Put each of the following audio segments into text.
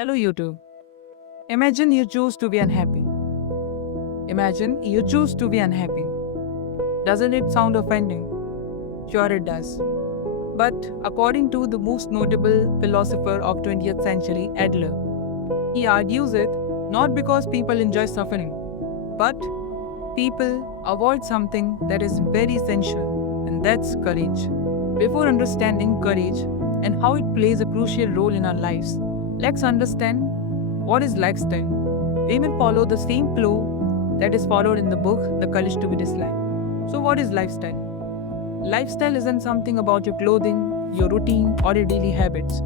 Hello, YouTube. Imagine you choose to be unhappy. Imagine you choose to be unhappy. Doesn't it sound offending? Sure, it does. But according to the most notable philosopher of 20th century, Adler, he argues it not because people enjoy suffering, but people avoid something that is very essential, and that's courage. Before understanding courage and how it plays a crucial role in our lives, let's understand what is lifestyle. We will follow the same flow that is followed in the book The Courage to be Disliked. So, what is lifestyle? Lifestyle isn't something about your clothing, your routine, or your daily habits.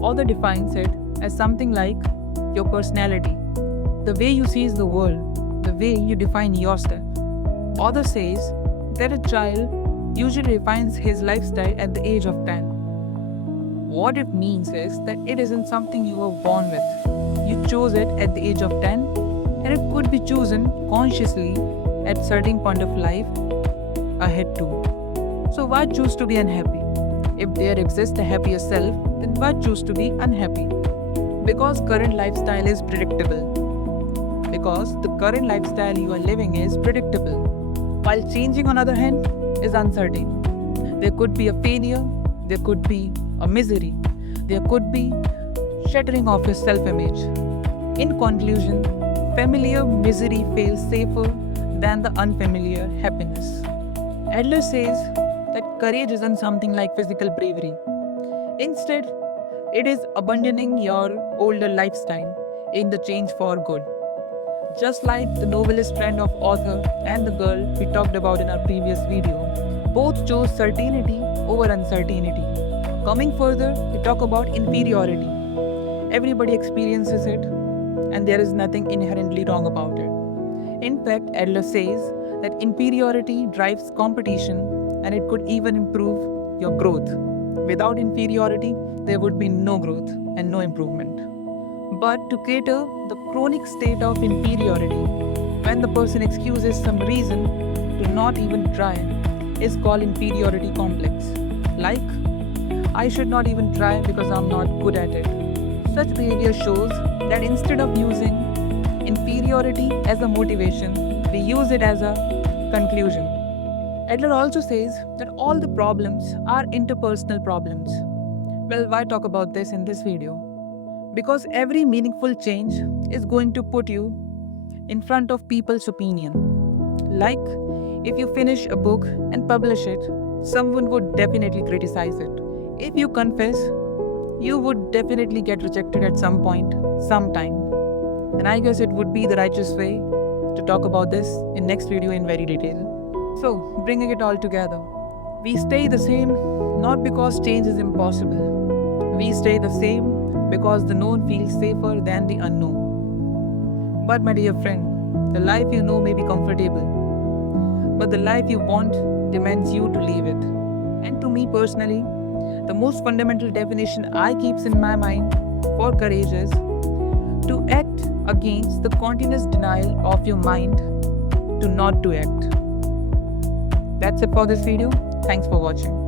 Author defines it as something like your personality, the way you see the world, the way you define yourself. Author says that a child usually defines his lifestyle at the age of 10. What it means is that it isn't something you were born with. You chose it at the age of 10, and it could be chosen consciously at certain point of life ahead too. So why choose to be unhappy? If there exists a happier self, then why choose to be unhappy? Because current lifestyle is predictable. Because the current lifestyle you are living is predictable. While changing, on the other hand, is uncertain. There could be a failure, there could be a misery, there could be shattering of your self-image. In conclusion, familiar misery feels safer than the unfamiliar happiness. Adler says that courage isn't something like physical bravery. Instead, it is abandoning your older lifestyle in the change for good. Just like the novelist friend of author and the girl we talked about in our previous video, both chose certainty over uncertainty. Coming further, we talk about inferiority. Everybody experiences it, and there is nothing inherently wrong about it. In fact, Adler says that inferiority drives competition, and it could even improve your growth. Without inferiority, there would be no growth and no improvement. But to cater the chronic state of inferiority, when the person excuses some reason to not even try, is called inferiority complex. Like, I should not even try because I'm not good at it. Such behavior shows that instead of using inferiority as a motivation, we use it as a conclusion. Adler also says that all the problems are interpersonal problems. Well, why talk about this in this video? Because every meaningful change is going to put you in front of people's opinion. Like, if you finish a book and publish it, someone would definitely criticize it. If you confess, you would definitely get rejected at some point, sometime. And I guess it would be the righteous way to talk about this in next video in very detail. So, bringing it all together, we stay the same not because change is impossible. We stay the same because the known feels safer than the unknown. But my dear friend, the life you know may be comfortable, but the life you want demands you to live it. And to me personally, the most fundamental definition I keep in my mind for courage is to act against the continuous denial of your mind to not to act. That's it for this video. Thanks for watching.